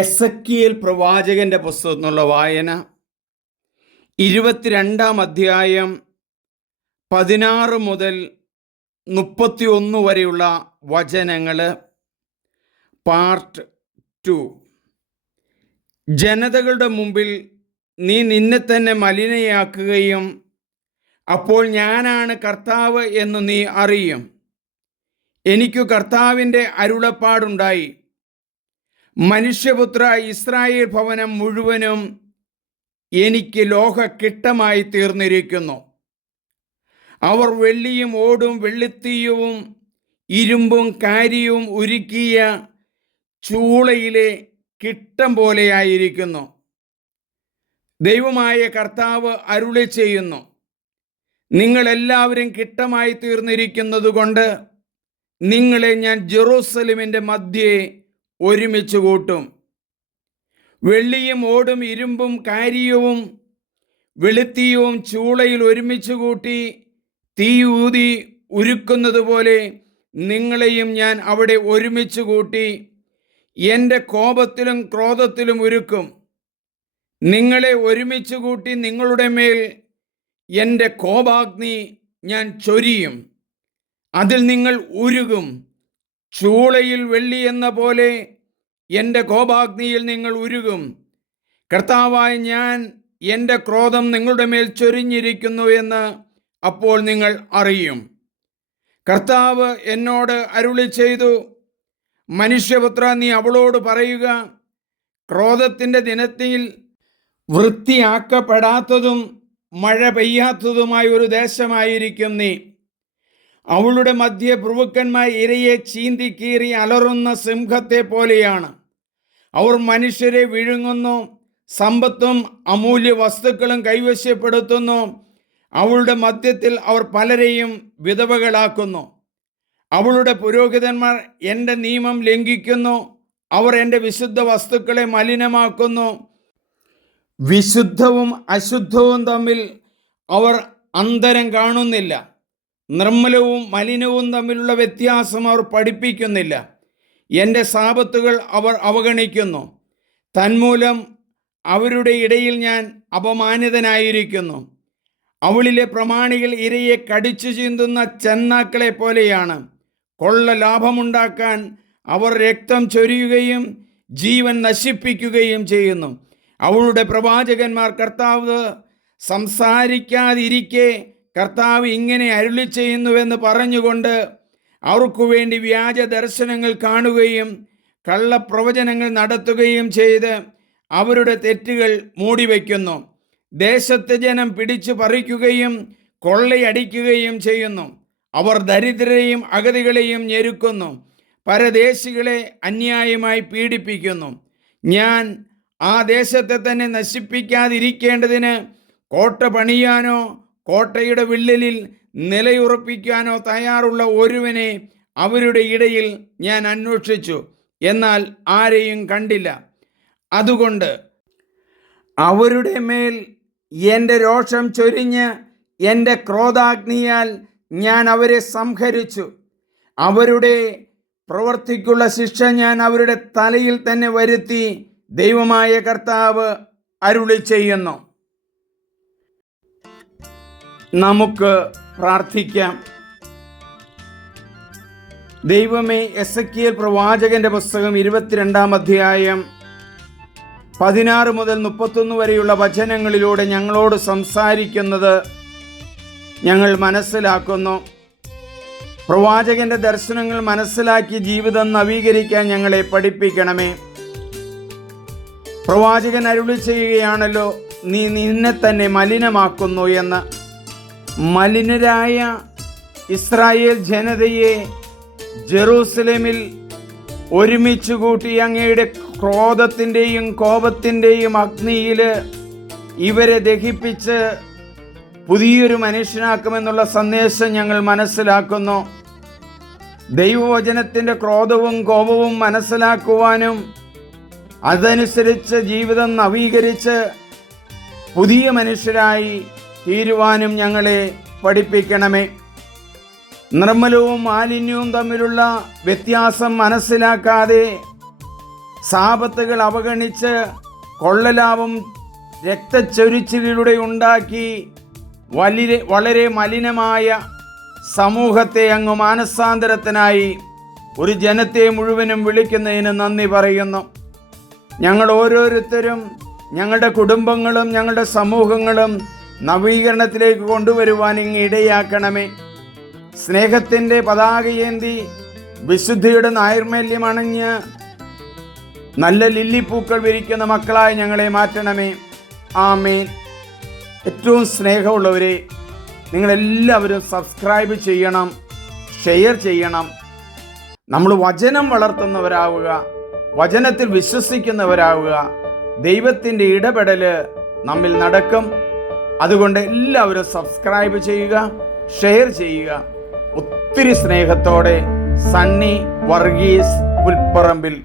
Ezekiel പ്രവാചകന്റെ പുസ്തകത്തിൽ നിന്നുള്ള വായന 22 അധ്യായം 16 മുതൽ 31 വരെയുള്ള വചനങ്ങൾ. പാർട്ട് 2. ജനതകളുടെ മുമ്പിൽ നീ നിന്നെ തന്നെ മലിനയാക്കുകയും അപ്പോൾ ഞാനാണ് കർത്താവ് എന്ന് നീ അറിയും. എനിക്കു കർത്താവിൻ്റെ അരുളപ്പാടുണ്ടായി. മനുഷ്യപുത്ര, ഇസ്രായേൽ ഭവനം മുഴുവനും എനിക്ക് ലോഹക്കിട്ടമായി തീർന്നിരിക്കുന്നു. അവർ വെള്ളിയും ഓടും വെള്ളിത്തീയവും ഇരുമ്പും കാരിയും ഉരുക്കിയ ചൂളയിലെ കിട്ടം പോലെയായിരിക്കുന്നു. ദൈവമായ കർത്താവ് അരുളി ചെയ്യുന്നു, നിങ്ങളെല്ലാവരും കിട്ടമായി തീർന്നിരിക്കുന്നതുകൊണ്ട് നിങ്ങളെ ഞാൻ ജെറൂസലേമിൻ്റെ മധ്യേ ഒരുമിച്ച് കൂട്ടും. വെള്ളിയും ഓടും ഇരുമ്പും കാരിയവും വെളുത്തീയവും ചൂളയിൽ ഒരുമിച്ച് കൂട്ടി തീ ഊതി ഉരുക്കുന്നത് പോലെ നിങ്ങളെയും ഞാൻ അവിടെ ഒരുമിച്ച് കൂട്ടി എൻ്റെ കോപത്തിലും ക്രോധത്തിലും ഉരുക്കും. നിങ്ങളെ ഒരുമിച്ച് കൂട്ടി നിങ്ങളുടെ മേൽ എൻ്റെ കോപാഗ്നി ഞാൻ ചൊരിയും. അതിൽ നിങ്ങൾ ഉരുകും. ചൂളയിൽ വെള്ളി എന്ന പോലെ എൻ്റെ കോപാഗ്നിയിൽ നിങ്ങൾ ഉരുകും. കർത്താവായ ഞാൻ എൻ്റെ ക്രോധം നിങ്ങളുടെ മേൽ ചൊരിഞ്ഞിരിക്കുന്നു എന്ന് അപ്പോൾ നിങ്ങൾ അറിയും. കർത്താവ് എന്നോട് അരുളി ചെയ്തു, മനുഷ്യപുത്ര, നീ അവളോട് പറയുക, ക്രോധത്തിൻ്റെ ദിനത്തിൽ വൃത്തിയാക്കപ്പെടാത്തതും മഴ പെയ്യാത്തതുമായ ഒരു ദേശമായിരിക്കും നീ. അവളുടെ മധ്യ പ്രഭുക്കന്മാർ ഇരയെ ചീന്തിക്കീറി അലറുന്ന സിംഹത്തെ പോലെയാണ്. അവർ മനുഷ്യരെ വിഴുങ്ങുന്നു, സമ്പത്തും അമൂല്യ വസ്തുക്കളും കൈവശപ്പെടുത്തുന്നു. അവളുടെ മധ്യത്തിൽ അവർ പലരെയും വിധവകളാക്കുന്നു. അവളുടെ പുരോഹിതന്മാർ എൻ്റെ നിയമം ലംഘിക്കുന്നു. അവർ എൻ്റെ വിശുദ്ധ വസ്തുക്കളെ മലിനമാക്കുന്നു. വിശുദ്ധവും അശുദ്ധവും തമ്മിൽ അവർ അന്തരം കാണുന്നില്ല. നിർമ്മലവും മലിനവും തമ്മിലുള്ള വ്യത്യാസം അവർ പഠിപ്പിക്കുന്നില്ല. എൻ്റെ സാബത്തുകൾ അവർ അവഗണിക്കുന്നു. തന്മൂലം അവരുടെ ഇടയിൽ ഞാൻ അപമാനിതനായിരിക്കുന്നു. അവളിലെ പ്രമാണികൾ ഇരയെ കടിച്ചു ചീന്തുന്ന ചെന്നാക്കളെ പോലെയാണ്. കൊള്ള ലാഭമുണ്ടാക്കാൻ അവർ രക്തം ചൊരിയുകയും ജീവൻ നശിപ്പിക്കുകയും ചെയ്യുന്നു. അവളുടെ പ്രവാചകന്മാർ കർത്താവ് സംസാരിക്കാതിരിക്കെ കർത്താവ് ഇങ്ങനെ അരുളി ചെയ്യുന്നുവെന്ന് പറഞ്ഞുകൊണ്ട് അവർക്കു വേണ്ടി വ്യാജ ദർശനങ്ങൾ കാണുകയും കള്ളപ്രവചനങ്ങൾ നടത്തുകയും ചെയ്ത് അവരുടെ തെറ്റുകൾ മൂടിവെക്കുന്നു. ദേശത്തെ ജനം പിടിച്ചു പറിക്കുകയും കൊള്ളയടിക്കുകയും ചെയ്യുന്നു. അവർ ദരിദ്രരെയും അഗതികളെയും ഞെരുക്കുന്നു. പരദേശികളെ അന്യായമായി പീഡിപ്പിക്കുന്നു. ഞാൻ ആ ദേശത്തെ തന്നെ നശിപ്പിക്കാതിരിക്കേണ്ടതിന് കോട്ട പണിയാനോ കോട്ടയുടെ വിള്ളലിൽ നിലയുറപ്പിക്കാനോ തയ്യാറുള്ള ഒരുവനെ അവരുടെ ഇടയിൽ ഞാൻ അന്വേഷിച്ചു, എന്നാൽ ആരെയും കണ്ടില്ല. അതുകൊണ്ട് അവരുടെ മേൽ എൻ്റെ രോഷം ചൊരിഞ്ഞ് എൻ്റെ ക്രോധാഗ്നിയാൽ ഞാൻ അവരെ സംഹരിച്ചു. അവരുടെ പ്രവൃത്തിക്കുള്ള ശിക്ഷ ഞാൻ അവരുടെ തലയിൽ തന്നെ വരുത്തി. ദൈവമായ കർത്താവ് അരുളി ചെയ്യുന്നു. നമുക്ക് പ്രാർത്ഥിക്കാം. ദൈവമേ, എസെക്കിയേൽ പ്രവാചകന്റെ പുസ്തകം 22 അധ്യായം 16 മുതൽ 31 വരെയുള്ള വചനങ്ങളിലൂടെ ഞങ്ങളോട് സംസാരിക്കുന്നത് ഞങ്ങൾ മനസ്സിലാക്കുന്നു. പ്രവാചകന്റെ ദർശനങ്ങൾ മനസ്സിലാക്കി ജീവിതം നവീകരിക്കാൻ ഞങ്ങളെ പഠിപ്പിക്കണമേ. പ്രവാചകൻ അരുളി ചെയ്യുകയാണല്ലോ, നീ നിന്നെ തന്നെ മലിനമാക്കുന്നു എന്ന്. മലിനരായ ഇസ്രായേൽ ജനതയെ ജെറൂസലേമിൽ ഒരുമിച്ച് കൂട്ടി അങ്ങയുടെ ക്രോധത്തിൻ്റെയും കോപത്തിൻ്റെയും അഗ്നിയിൽ ഇവരെ ദഹിപ്പിച്ച് പുതിയൊരു മനുഷ്യനാക്കുമെന്നുള്ള സന്ദേശം ഞങ്ങൾ മനസ്സിലാക്കുന്നു. ദൈവവചനത്തിൻ്റെ ക്രോധവും കോപവും മനസ്സിലാക്കുവാനും അതനുസരിച്ച് ജീവിതം നവീകരിച്ച് പുതിയ മനുഷ്യരായി തീരുവാനും ഞങ്ങളെ പഠിപ്പിക്കണമേ. നിർമ്മലവും മാലിന്യവും തമ്മിലുള്ള വ്യത്യാസം മനസ്സിലാക്കാതെ സാപത്തുകൾ അവഗണിച്ച് കൊള്ളലാഭം രക്തച്ചൊരിച്ചിലൂടെ ഉണ്ടാക്കി വളരെ മലിനമായ സമൂഹത്തെ അങ്ങ് മാനസാന്തരത്തിനായി ഒരു ജനത്തെ മുഴുവനും വിളിക്കുന്നതിന് നന്ദി പറയുന്നു. ഞങ്ങൾ ഓരോരുത്തരും ഞങ്ങളുടെ കുടുംബങ്ങളും ഞങ്ങളുടെ സമൂഹങ്ങളും നവീകരണത്തിലേക്ക് കൊണ്ടുവരുവാൻ ഇങ്ങ് ഇടയാക്കണമേ. സ്നേഹത്തിൻ്റെ പതാകയേന്തി വിശുദ്ധിയുടെ നൈർമല്യം അണിഞ്ഞ് നല്ല ലില്ലിപ്പൂക്കൾ വിരിക്കുന്ന മക്കളായി ഞങ്ങളെ മാറ്റണമേ. ആമേൻ. ഏറ്റവും സ്നേഹമുള്ളവരെ, നിങ്ങളെല്ലാവരും സബ്സ്ക്രൈബ് ചെയ്യണം, ഷെയർ ചെയ്യണം. നമ്മൾ വചനം വളർത്തുന്നവരാവുക, വചനത്തിൽ വിശ്വസിക്കുന്നവരാവുക. ദൈവത്തിൻ്റെ ഇടപെടൽ നമ്മിൽ നടക്കും. അതുകൊണ്ട് എല്ലാവരും സബ്സ്ക്രൈബ് ചെയ്യുക, ഷെയർ ചെയ്യുക. ഒത്തിരി സ്നേഹത്തോടെ സണ്ണി വർഗീസ് പുൽപ്പറമ്പിൽ.